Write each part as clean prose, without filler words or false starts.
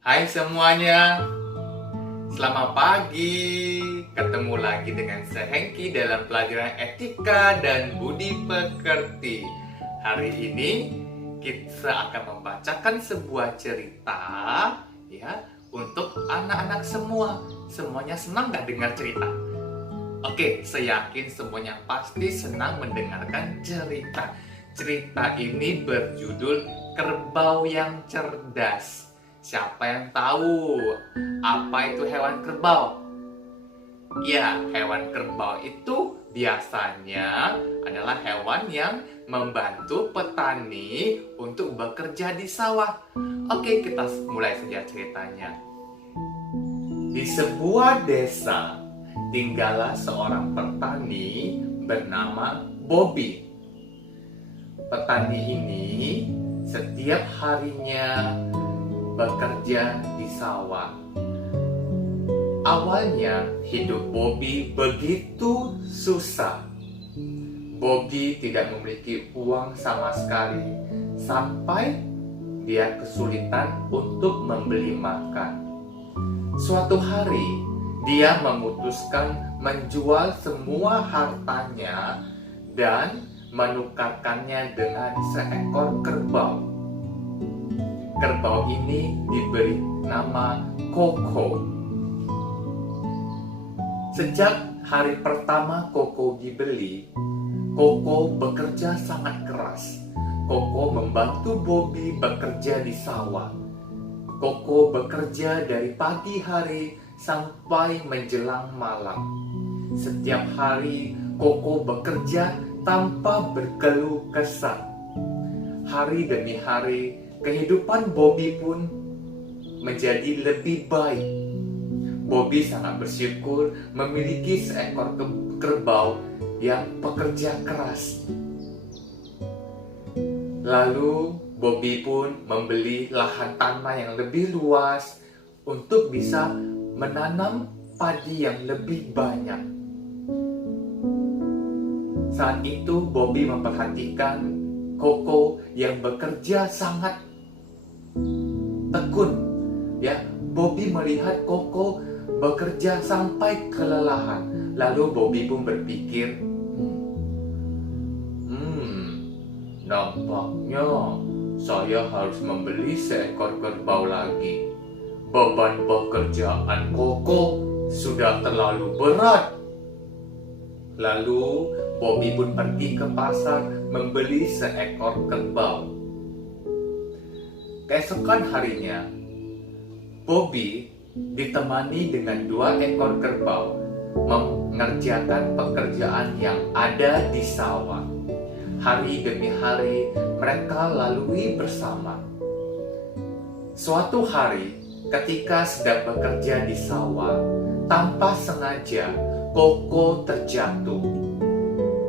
Hai semuanya, selamat pagi. Ketemu lagi dengan saya Hengki dalam pelajaran etika dan budi pekerti. Hari ini kita akan membacakan sebuah cerita ya untuk anak-anak semua. Semuanya senang gak dengar cerita? Oke, saya yakin semuanya pasti senang mendengarkan cerita. Cerita ini berjudul Kerbau yang Cerdas. Siapa yang tahu apa itu hewan kerbau? Ya, hewan kerbau itu biasanya adalah hewan yang membantu petani untuk bekerja di sawah. Oke, kita mulai saja ceritanya. Di sebuah desa, tinggallah seorang petani bernama Bobby. Petani ini setiap harinya bekerja di sawah. Awalnya hidup Bobby begitu susah. Bobby tidak memiliki uang sama sekali sampai dia kesulitan untuk membeli makan. Suatu hari dia memutuskan menjual semua hartanya dan menukarkannya dengan seekor kerbau. Kerbau ini diberi nama Koko. Sejak hari pertama Koko dibeli, Koko bekerja sangat keras. Koko membantu Bobby bekerja di sawah. Koko bekerja dari pagi hari sampai menjelang malam. Setiap hari Koko bekerja tanpa berkeluh kesah. Hari demi hari, kehidupan Bobby pun menjadi lebih baik. Bobby sangat bersyukur memiliki seekor kerbau yang pekerja keras. Lalu Bobby pun membeli lahan tanah yang lebih luas untuk bisa menanam padi yang lebih banyak. Saat itu Bobby memperhatikan Koko yang bekerja sangat tekun. Ya, Bobby melihat Koko bekerja sampai kelelahan. Lalu Bobby pun berpikir, nampaknya saya harus membeli seekor kerbau lagi. Beban pekerjaan Koko sudah terlalu berat. Lalu Bobby pun pergi ke pasar membeli seekor kerbau. Keesokan harinya, Bobby ditemani dengan 2 ekor kerbau mengerjakan pekerjaan yang ada di sawah. Hari demi hari mereka lalui bersama. Suatu hari ketika sedang bekerja di sawah, tanpa sengaja Koko terjatuh.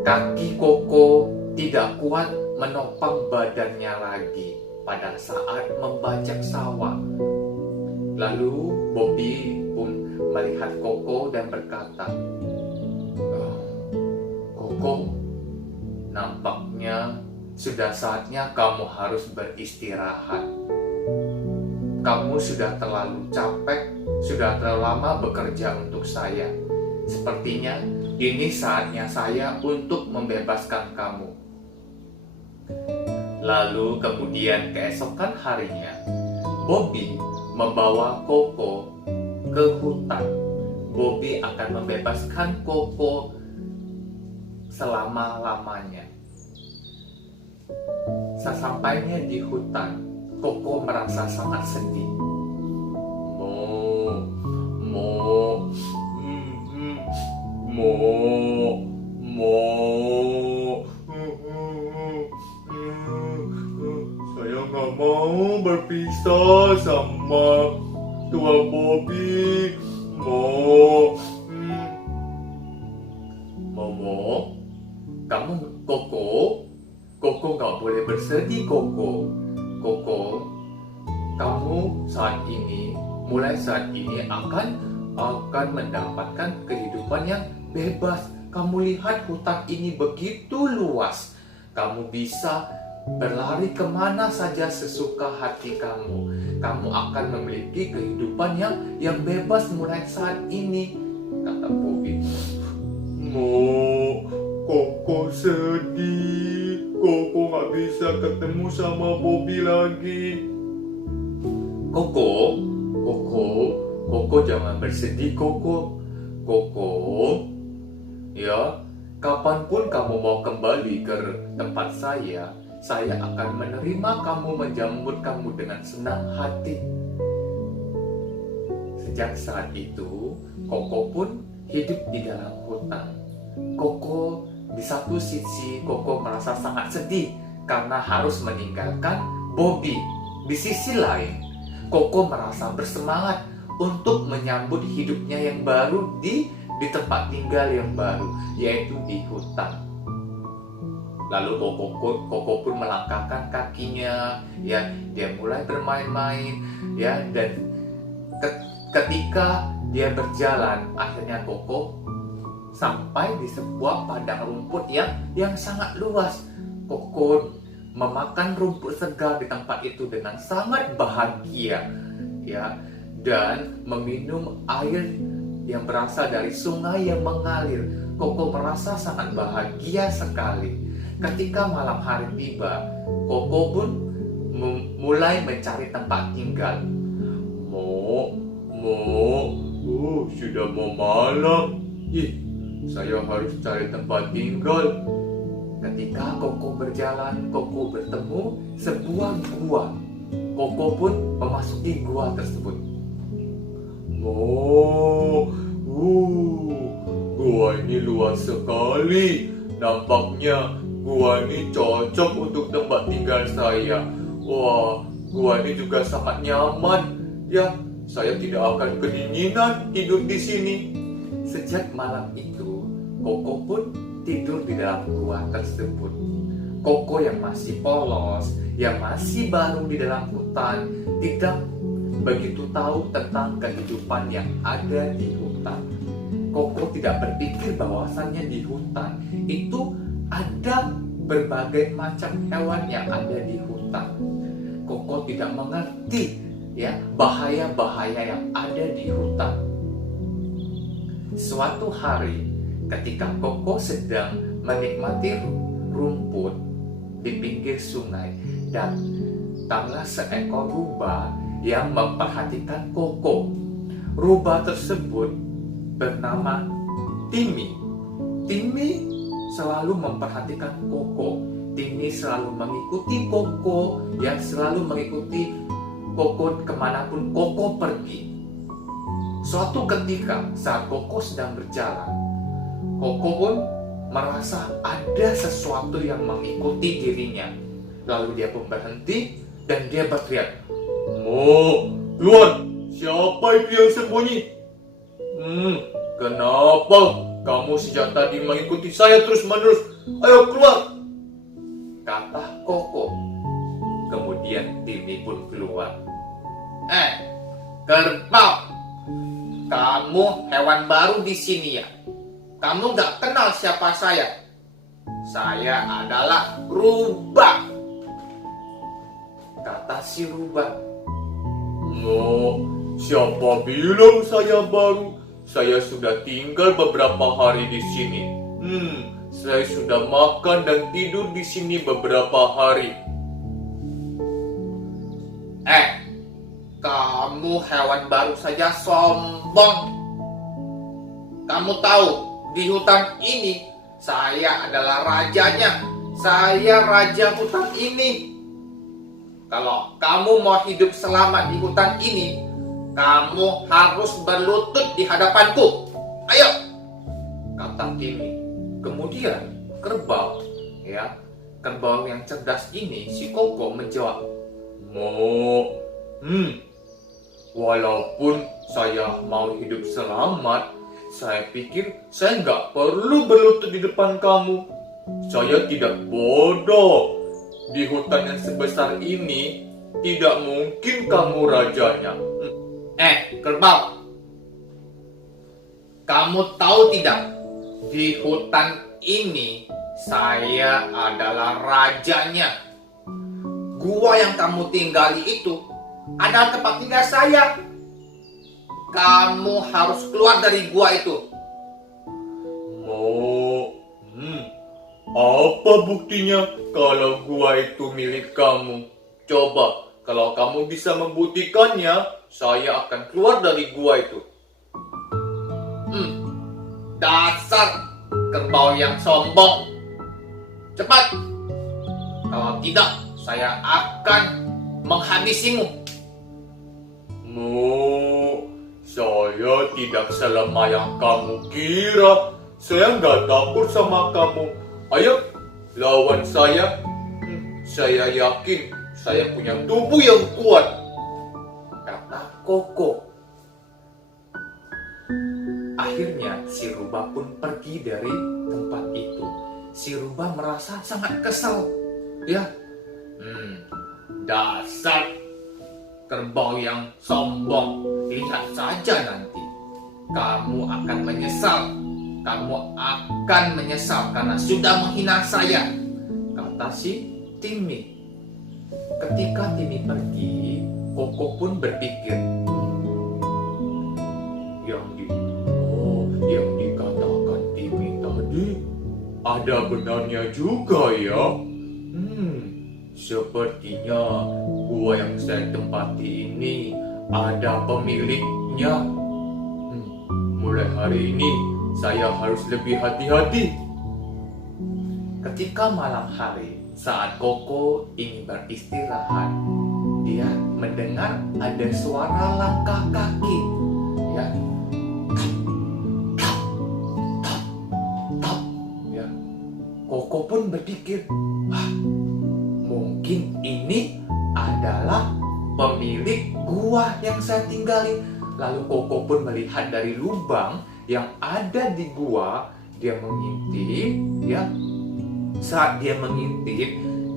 Kaki Koko tidak kuat menopang badannya lagi pada saat membajak sawah. Lalu Bobby pun melihat Koko dan berkata, Koko, nampaknya sudah saatnya kamu harus beristirahat. Kamu sudah terlalu capek, sudah terlalu lama bekerja untuk saya. Sepertinya ini saatnya saya untuk membebaskan kamu. Lalu kemudian keesokan harinya, Bobby membawa Koko ke hutan. Bobby akan membebaskan Koko selama-lamanya. Sesampainya di hutan, Koko merasa sangat sedih. Saya nggak mau berpisah sama tua Bobby. Momo, kamu Koko nggak boleh bersedih, Koko. Koko, kamu mulai saat ini akan mendapatkan kehidupan yang bebas. Kamu lihat hutan ini begitu luas. Kamu bisa berlari kemana saja sesuka hati kamu. Kamu akan memiliki kehidupan yang bebas mulai saat ini, kata Bobby. Koko sedih. Koko gak bisa ketemu sama Bobby lagi. Koko jangan bersedih, Koko. Ya, kapanpun kamu mau kembali ke tempat saya akan menerima kamu, menjemput kamu dengan senang hati. Sejak saat itu, Koko pun hidup di dalam hutan. Di satu sisi, Koko merasa sangat sedih karena harus meninggalkan Bobby. Di sisi lain, Koko merasa bersemangat untuk menyambut hidupnya yang baru di tempat tinggal yang baru, yaitu di hutan. Lalu Koko pun melangkahkan kakinya, ya, dia mulai bermain-main, ya, dan ketika dia berjalan, akhirnya Koko sampai di sebuah padang rumput yang sangat luas. Koko memakan rumput segar di tempat itu dengan sangat bahagia, ya, dan meminum air yang berasal dari sungai yang mengalir. Koko merasa sangat bahagia sekali. Ketika malam hari tiba, Koko pun mulai mencari tempat tinggal. Sudah mau malam. Saya harus cari tempat tinggal. Ketika Koko berjalan, Koko bertemu sebuah gua. Koko pun memasuki gua tersebut. Gua ini luas sekali. Nampaknya gua ini cocok untuk tempat tinggal saya. Wah, gua ini juga sangat nyaman. Ya, saya tidak akan kedinginan tidur di sini. Sejak malam itu, Koko pun tidur di dalam gua tersebut. Koko yang masih polos, yang masih baru di dalam hutan, tidak begitu tahu tentang kehidupan yang ada di hutan. Koko tidak berpikir bahwasannya di hutan itu ada berbagai macam hewan yang ada di hutan. Koko tidak mengerti, ya, bahaya-bahaya yang ada di hutan. Suatu hari, ketika Koko sedang menikmati rumput di pinggir sungai, datanglah seekor rubah yang memperhatikan Koko. Rubah tersebut bernama Timmy. Timmy selalu memperhatikan Koko. Timmy selalu mengikuti Koko, yang selalu mengikuti Koko kemanapun Koko pergi. Suatu ketika saat Koko sedang berjalan, Koko pun merasa ada sesuatu yang mengikuti dirinya. Lalu dia pun berhenti dan dia berteriak, keluar! Siapa itu yang sembunyi? Kenapa kamu sejak tadi mengikuti saya terus-menerus? Ayo keluar! Kata Koko. Kemudian Timmy pun keluar. Kerbau! Kamu hewan baru di sini ya? Kamu gak kenal siapa saya? Saya adalah rubah. Kata si rubah. Siapa bilang saya baru? Saya sudah tinggal beberapa hari di sini. Saya sudah makan dan tidur di sini beberapa hari. Kamu hewan baru saja sombong. Kamu tahu, di hutan ini saya adalah rajanya. Saya raja hutan ini. Kalau kamu mau hidup selamat di hutan ini, kamu harus berlutut di hadapanku. Ayo, kata Timmy. Kemudian kerbau, ya, kerbau yang cerdas ini, si Koko menjawab, walaupun saya mau hidup selamat, saya pikir saya nggak perlu berlutut di depan kamu. Saya tidak bodoh. Di hutan yang sebesar ini, tidak mungkin kamu rajanya. Kerbau, kamu tahu tidak? Di hutan ini, saya adalah rajanya. gua yang kamu tinggali itu adalah tempat tinggal saya. Kamu harus keluar dari gua itu. Apa buktinya kalau gua itu milik kamu? Coba, kalau kamu bisa membuktikannya, saya akan keluar dari gua itu. Dasar kerbau yang sombong. Cepat. Kalau tidak, saya akan menghabisimu. Saya tidak selemah yang kamu kira. Saya nggak takut sama kamu. Ayo, lawan saya. Saya yakin saya punya tubuh yang kuat, kata Koko. Akhirnya si rubah pun pergi dari tempat itu. Si rubah merasa sangat kesal. Ya, Dasar kerbau yang sombong. Lihat saja nanti. Kamu akan menyesal. Kamu akan menyesal karena sudah menghina saya, kata si Timmy. Ketika Timmy pergi, Koko pun berpikir, yang dikatakan Timmy tadi ada benarnya juga ya. Sepertinya gua yang saya tempati ini ada pemiliknya. Mulai hari ini saya harus lebih hati-hati. Ketika malam hari, saat Koko ingin beristirahat, dia mendengar ada suara langkah kaki. Ya, tap, tap, tap. Ya, Koko pun berpikir, mungkin ini adalah pemilik gua yang saya tinggali. Lalu Koko pun melihat dari lubang yang ada di gua. Dia mengintip, ya. Saat dia mengintip,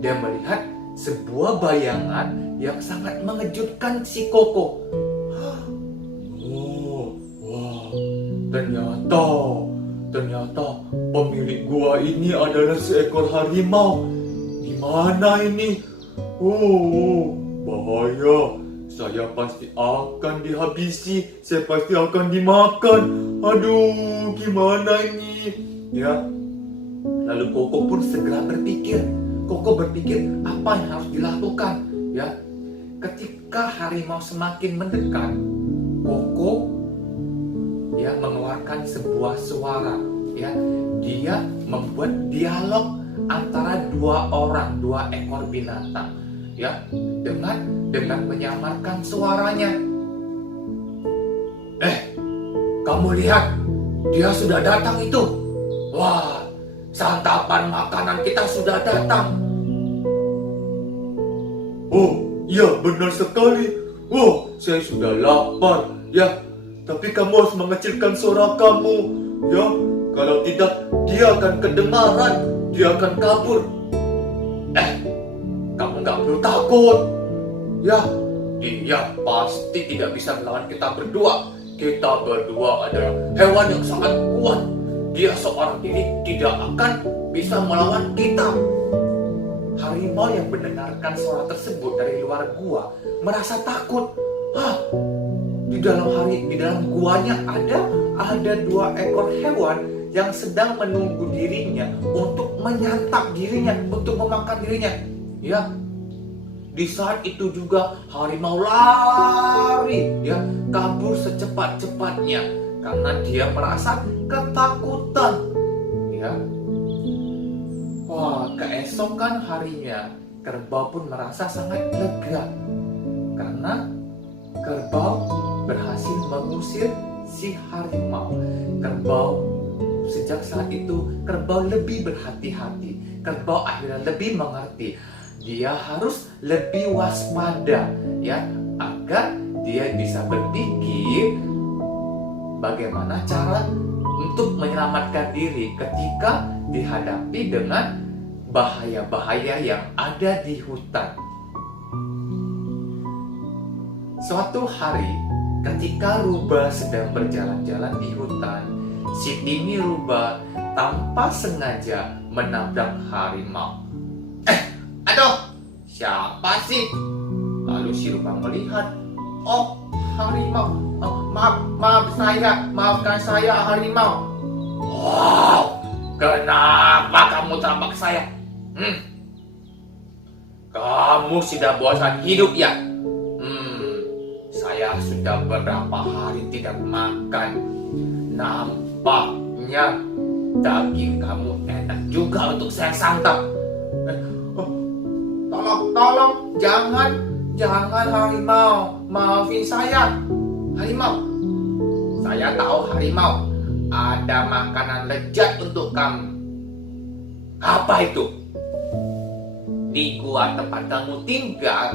dia melihat sebuah bayangan yang sangat mengejutkan si Koko. Ternyata pemilik gua ini adalah seekor harimau. Gimana ini? Bahaya. Saya pasti akan dihabisi. Saya pasti akan dimakan. Aduh, gimana ini? Ya. Lalu Koko pun segera berpikir. Koko berpikir apa yang harus dilakukan. Ya. Ketika harimau semakin mendekat, Koko mengeluarkan sebuah suara. Ya. Dia membuat dialog antara dua ekor binatang. Ya, dengan menyamarkan suaranya. Kamu lihat, dia sudah datang itu. Wah, santapan makanan kita sudah datang. Oh, iya benar sekali. Saya sudah lapar. Ya, tapi kamu harus mengecilkan suara kamu. Ya, kalau tidak dia akan kedengaran. Dia akan kabur. Kamu nggak perlu takut. Ya, dia pasti tidak bisa melawan kita berdua. Kita berdua adalah hewan yang sangat kuat. Dia seorang diri tidak akan bisa melawan kita. Harimau yang mendengarkan suara tersebut dari luar gua merasa takut. Di dalam guanya ada dua ekor hewan yang sedang menunggu dirinya untuk menyantap dirinya, untuk memakan dirinya. Ya, di saat itu juga harimau lari, kabur secepat-cepatnya karena dia merasa ketakutan. Ya, keesokan harinya kerbau pun merasa sangat lega karena kerbau berhasil mengusir si harimau. Sejak saat itu kerbau lebih berhati-hati. Kerbau akhirnya lebih mengerti. Dia harus lebih waspada, agar dia bisa berpikir bagaimana cara untuk menyelamatkan diri ketika dihadapi dengan bahaya-bahaya yang ada di hutan. Suatu hari, ketika rubah sedang berjalan-jalan di hutan, si Timmy rubah tanpa sengaja menabrak harimau. Aduh, siapa sih? Lalu si rubah melihat, oh harimau, maafkan saya harimau. Wow, kenapa kamu tabak saya? Kamu sudah bosan hidup ya? Saya sudah beberapa hari tidak makan. Nampaknya daging kamu enak juga untuk saya santap. Tolong, jangan harimau, maafin saya. Harimau, saya tahu harimau, ada makanan lezat untuk kamu. Apa itu? Di gua tempat kamu tinggal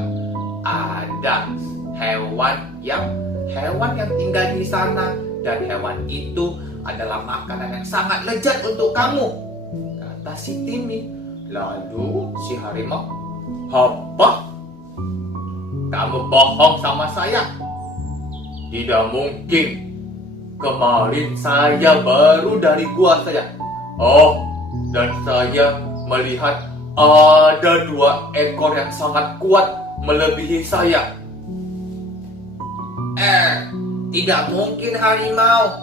ada hewan yang tinggal di sana, dan hewan itu adalah makanan yang sangat lezat untuk kamu, kata si Timmy. Lalu si harimau, apa? Kamu bohong sama saya? Tidak mungkin. Kemarin saya baru dari gua saja. Oh, dan saya melihat ada 2 ekor yang sangat kuat melebihi saya. Tidak mungkin harimau.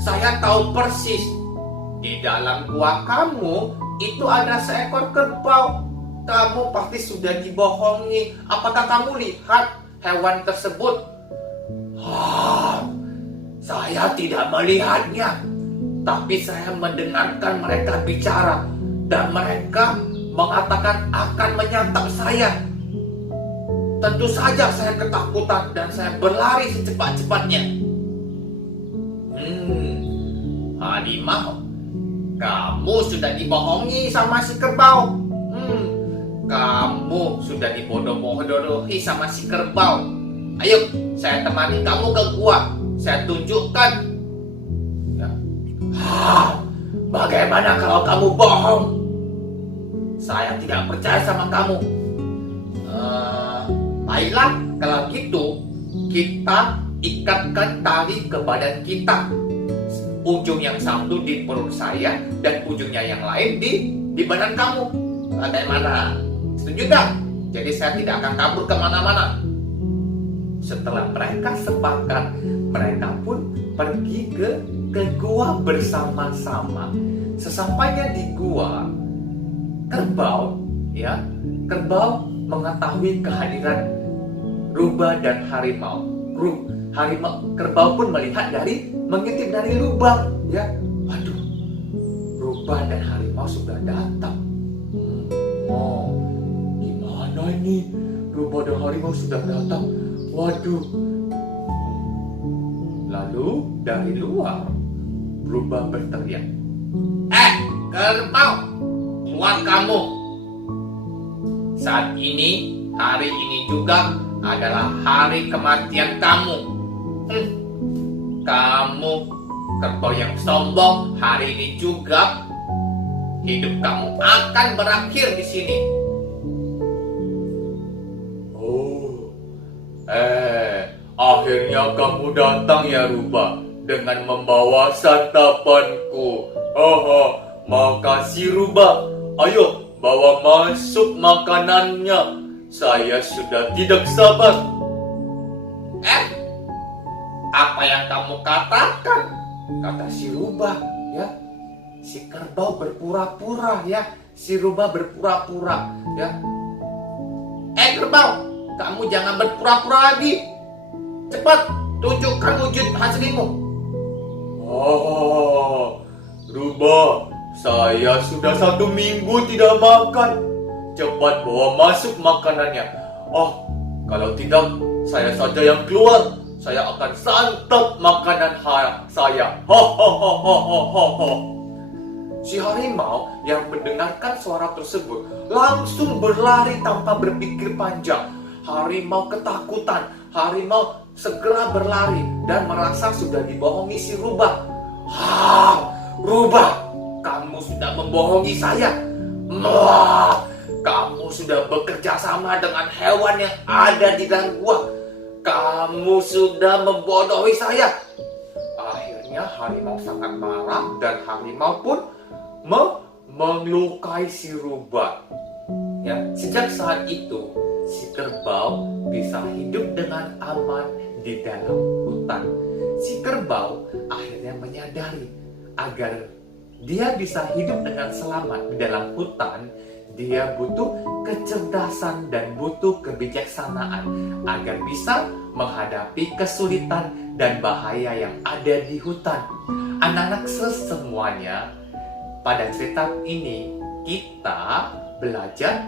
Saya tahu persis. Di dalam gua kamu itu ada seekor kerbau. Kamu pasti sudah dibohongi. Apakah kamu lihat hewan tersebut? Saya tidak melihatnya. Tapi saya mendengarkan mereka bicara. Dan mereka mengatakan akan menyantap saya. Tentu saja saya ketakutan dan saya berlari secepat-cepatnya. Harimau, kamu sudah dibohongi sama si kerbau. Kamu sudah dibodoh-bodohi sama si kerbau. Ayo, saya temani kamu ke gua. Saya tunjukkan. Ya. Bagaimana kalau kamu bohong? Saya tidak percaya sama kamu. Baiklah, kalau gitu kita ikatkan tali ke badan kita. Ujung yang satu di perut saya dan ujungnya yang lain di badan kamu. Bagaimana? Setuju tak? Jadi saya tidak akan kabur kemana-mana. Setelah mereka sepakat, mereka pun pergi ke gua bersama-sama. Sesampainya di gua, kerbau mengetahui kehadiran rubah dan harimau. Kerbau pun mengintip dari lubang, ya. Waduh, rubah dan harimau sudah datang. Gimana ini? Rubah dan harimau sudah datang. Waduh. Lalu dari luar, rubah berteriak, kerbau, keluar kamu. Saat ini, hari ini juga adalah hari kematian kamu. Kamu kerbau yang sombong, hari ini juga hidup kamu akan berakhir di sini. Akhirnya kamu datang ya rubah dengan membawa santapanku. Makasih rubah. Ayo bawa masuk makanannya. Saya sudah tidak sabar. Apa yang kamu katakan? Kata si rubah, ya. Si kerbau berpura-pura, ya. Si rubah berpura-pura, ya. Kerbau, kamu jangan berpura-pura lagi. Cepat, tunjukkan wujud aslimu. Rubah, saya sudah 1 minggu tidak makan. Cepat bawa masuk makanannya. Kalau tidak, saya saja yang keluar. Saya akan santap makanan saya. Si harimau yang mendengarkan suara tersebut langsung berlari tanpa berpikir panjang. Harimau ketakutan. Harimau segera berlari dan merasa sudah dibohongi si rubah. Rubah, kamu sudah membohongi saya. Kamu sudah bekerja sama dengan hewan yang ada di dalam gua. Kamu sudah membodohi saya. Akhirnya harimau sangat marah dan harimau pun melukai si rubah. Ya, sejak saat itu si kerbau bisa hidup dengan aman di dalam hutan. Si kerbau akhirnya menyadari agar dia bisa hidup dengan selamat di dalam hutan, dia butuh kecerdasan dan butuh kebijaksanaan agar bisa menghadapi kesulitan dan bahaya yang ada di hutan. Anak-anak semuanya, pada cerita ini kita belajar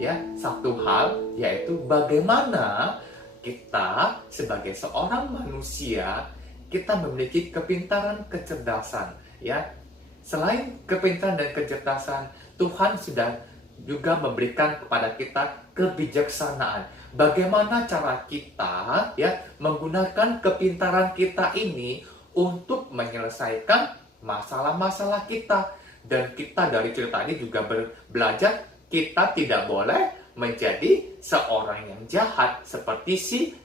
ya satu hal, yaitu bagaimana kita sebagai seorang manusia kita memiliki kepintaran, kecerdasan ya. Selain kepintaran dan kecerdasan, Tuhan sudah juga memberikan kepada kita kebijaksanaan. Bagaimana cara kita ya menggunakan kepintaran kita ini untuk menyelesaikan masalah-masalah kita. Dan kita dari cerita ini juga belajar kita tidak boleh menjadi seorang yang jahat seperti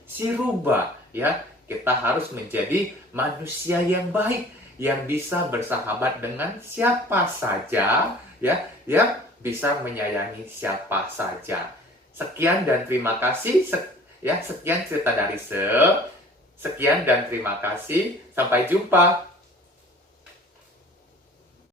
si rubah ya. Kita harus menjadi manusia yang baik yang bisa bersahabat dengan siapa saja ya, yang bisa menyayangi siapa saja. Sekian dan terima kasih ya, sekian cerita dari sekian dan terima kasih, sampai jumpa.